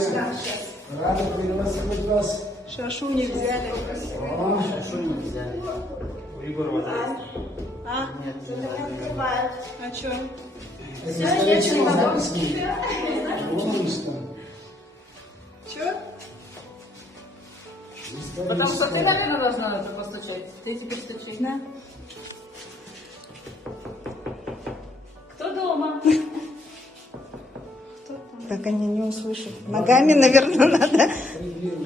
Рада приветствовать вас. Шашу не взяли. Шашу не взяли. У Егора вот это. А? Нет, А что? Это исторические записки. Че? Потому что ты, Исторические. наверное, должна это постучать. Ты теперь стучи. Да. Кто дома? Так они не услышат. Ногами, наверное, надо. Привет.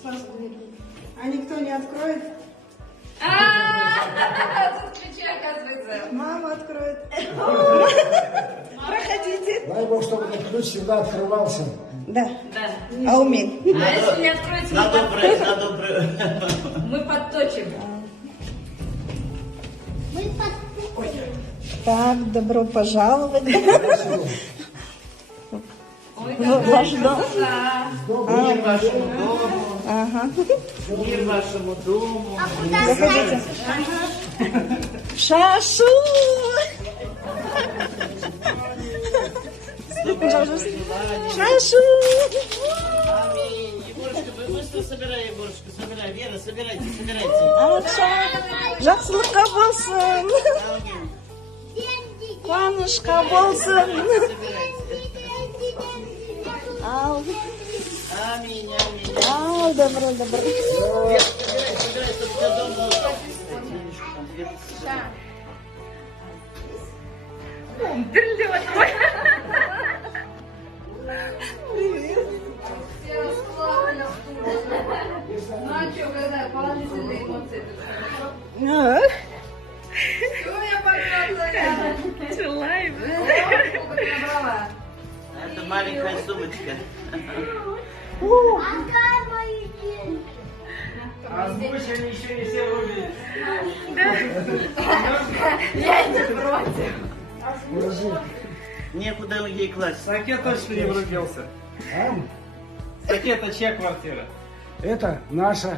Сразу дверь. А никто не откроет? Тут ключи, оказывается. Мама откроет. Проходите. Дай Бог, чтобы этот ключ всегда открывался. Да. Да. А умеет. А если не откроется, На доброе. мы подточим. Так, добро пожаловать. Ой, Ваш дом. Мир вашему дому. Ага. Мир вашему дому. Заходите. Шашу! Шашу! Аминь. Егорушка, вы быстро собирай, Егорушка, собирай. Вера, собирайте. Жақсылыққа болсын. Аминь. Қуанышқа болсын. Собирайте. Ал, Аминь. ал, добро. Собирай, чтобы у тебя дома Ну а что, когда положительные эмоции? А, Чего я погнала? Сколько ты набрала? Это маленькая сумочка. Озвучили еще не все рубли. Я не против. Держи. Некуда ей класть. Саке точно не врубился. А? Саке это чья квартира? Это наша.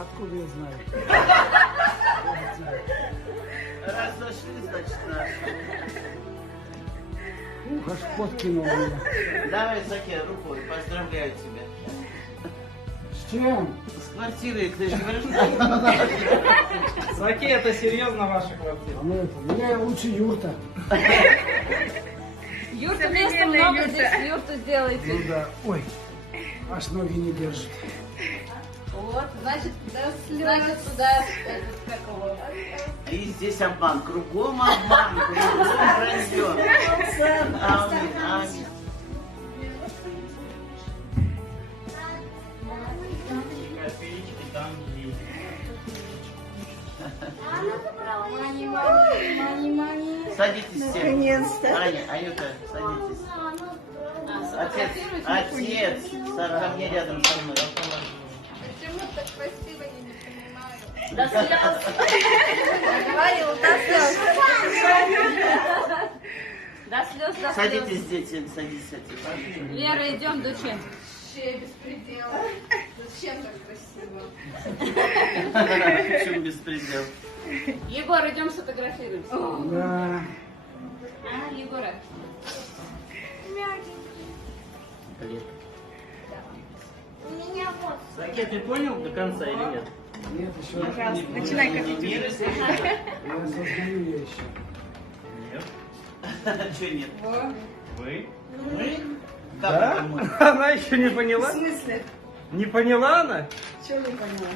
Откуда я знаю? Раз зашли, значит наша. Ух, аж подкинул меня. Давай, Заке, руку, поздравляю тебя. С чем? С квартирой, ты же говоришь? Саке это серьезно ваша квартира? А мы это, меня лучше юрта. Юрта, места много, здесь юрту сделайте. Ну да. Ой, аж ноги не держит. Вот, значит, туда, как его? И здесь обман. Кругом обман, кругом вранье. Аминь. Садитесь все. Наконец-то. Аня, Анюта, садитесь. Отец, ко мне рядом со мной. Я положу. Почему так красиво, я не понимаю. До слез. Говорил, до слез. До слез, до слез. Садитесь, дети, садитесь, отец. Лера, идем, дочень. Вообще беспредел. Зачем так красиво? В чем беспредел? Егор, идем сфотографируемся. Да. А, Егора. У меня вот. Саке, ты понял до конца или нет? Нет, еще. Пожалуйста, начинай как Не Я создаю я еще. Нет. Че нет? Вы? Мы? Да? Как это мы? Она еще не поняла? В смысле? Не поняла она? Чего не поняла?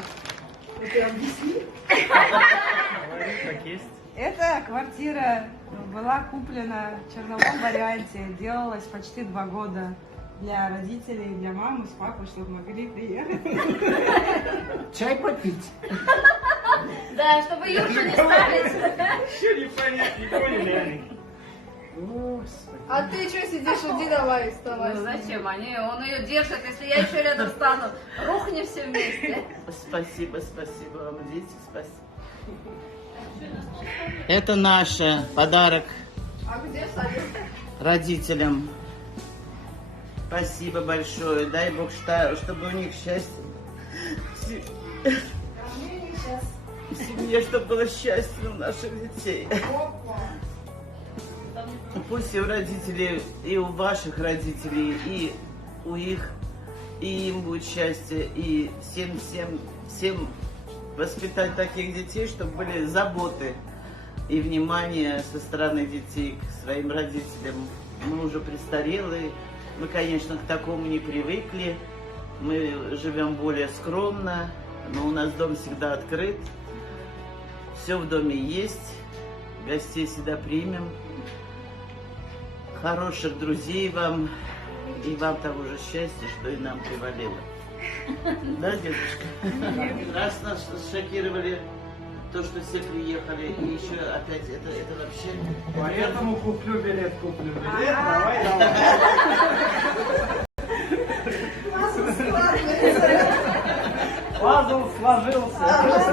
Это объясни. Говори, как есть. Эта квартира была куплена в черновом варианте, делалась почти 2 года для родителей, для мамы с папой, чтобы могли приехать. Чай попить. Да, чтобы Юрку не ставить. Еще не понять, не поняли они. Господи. А ты что сидишь, иди давай, вставай. Ну зачем? Он ее держит, если я еще рядом стану. Рухнем все вместе. Спасибо вам, дети, спасибо. Это наш подарок А где садик? родителям. Спасибо большое. Дай Бог, чтобы у них счастье. В семье, чтобы было счастье у наших детей. Пусть и у родителей, и у ваших родителей, и у их, и им будет счастье, и всем воспитать таких детей, чтобы были заботы и внимание со стороны детей к своим родителям. Мы уже престарелые, мы, конечно, к такому не привыкли, мы живем более скромно, но у нас дом всегда открыт, все в доме есть, гостей всегда примем, хороших друзей вам, и вам того же счастья, что и нам привалило. Да, дедушка? Раз нас шокировали то, что все приехали, и еще опять это вообще... Поэтому куплю билет. Давай. Пазл сложился.